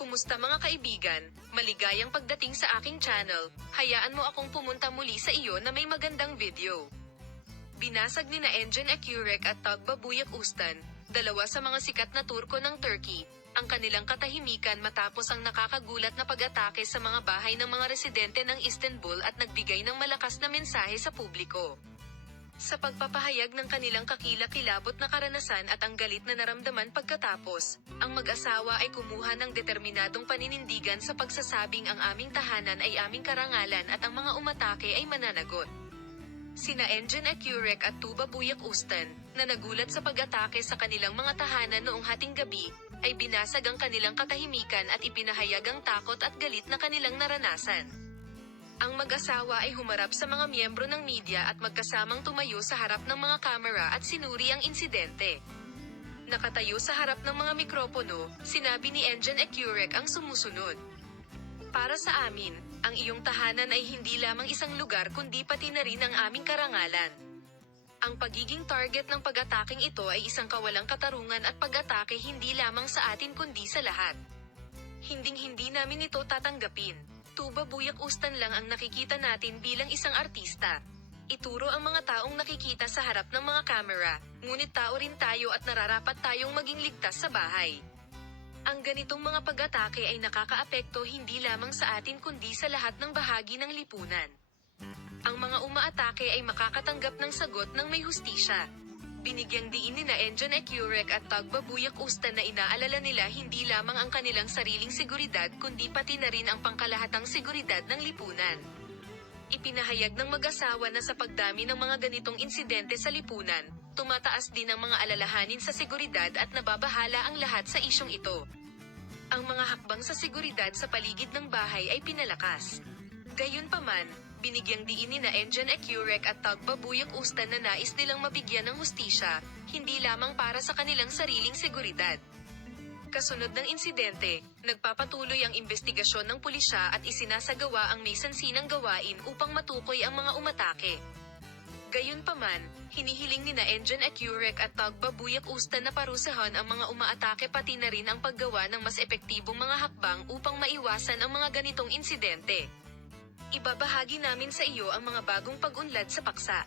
Kumusta mga kaibigan? Maligayang pagdating sa aking channel. Hayaan mo akong pumunta muli sa iyo na may magandang video. Binasag ni na Engin Ekürek at Tugbabuyak Ustan, dalawa sa mga sikat na Turko ng Turkey, ang kanilang katahimikan matapos ang nakakagulat na pag-atake sa mga bahay ng mga residente ng Istanbul at nagbigay ng malakas na mensahe sa publiko. Sa pagpapahayag ng kanilang kakilakilabot na karanasan at ang galit na naramdaman pagkatapos, ang mag-asawa ay kumuha ng determinadong paninindigan sa pagsasabing ang aming tahanan ay aming karangalan at ang mga umatake ay mananagot. Sina Engin Ekürek at Tugbabuyak Ustan, na nagulat sa pag-atake sa kanilang mga tahanan noong hating gabi, ay binasag ang kanilang katahimikan at ipinahayag ang takot at galit na kanilang naranasan. Ang mag-asawa ay humarap sa mga miyembro ng media at magkasamang tumayo sa harap ng mga kamera at sinuri ang insidente. Nakatayo sa harap ng mga mikropono, sinabi ni Engin Ekürek ang sumusunod. Para sa amin, ang iyong tahanan ay hindi lamang isang lugar kundi pati na rin ang aming karangalan. Ang pagiging target ng pag-ataking ito ay isang kawalang katarungan at pag-atake hindi lamang sa atin kundi sa lahat. Hinding-hindi namin ito tatanggapin. Tugbabuyak Ustan lang ang nakikita natin bilang isang artista. Ituro ang mga taong nakikita sa harap ng mga kamera, ngunit tao rin tayo at nararapat tayong maging ligtas sa bahay. Ang ganitong mga pag-atake ay nakakaapekto hindi lamang sa atin kundi sa lahat ng bahagi ng lipunan. Ang mga umaatake ay makakatanggap ng sagot ng may hustisya. Binigyang diin ni na Engin Ekürek at Tugbabuyak Ustan na inaalala nila hindi lamang ang kanilang sariling seguridad kundi pati na rin ang pangkalahatang seguridad ng lipunan. Ipinahayag ng mag-asawa na sa pagdami ng mga ganitong insidente sa lipunan, tumataas din ang mga alalahanin sa seguridad at nababahala ang lahat sa isyong ito. Ang mga hakbang sa seguridad sa paligid ng bahay ay pinalakas. Gayunpaman, binigyang diin ni na Engin Ekürek at Tugbabuyak Ustan na nais nilang mabigyan ng hustisya, hindi lamang para sa kanilang sariling seguridad. Kasunod ng insidente, nagpapatuloy ang investigasyon ng pulisya at isinasagawa ang may sansinang gawain upang matukoy ang mga umatake. Gayunpaman, hinihiling ni na Engin Ekürek at Tugbabuyak Ustan na parusahan ang mga umaatake pati na rin ang paggawa ng mas epektibong mga hakbang upang maiwasan ang mga ganitong insidente. Ibabahagi namin sa iyo ang mga bagong pag-unlad sa paksa.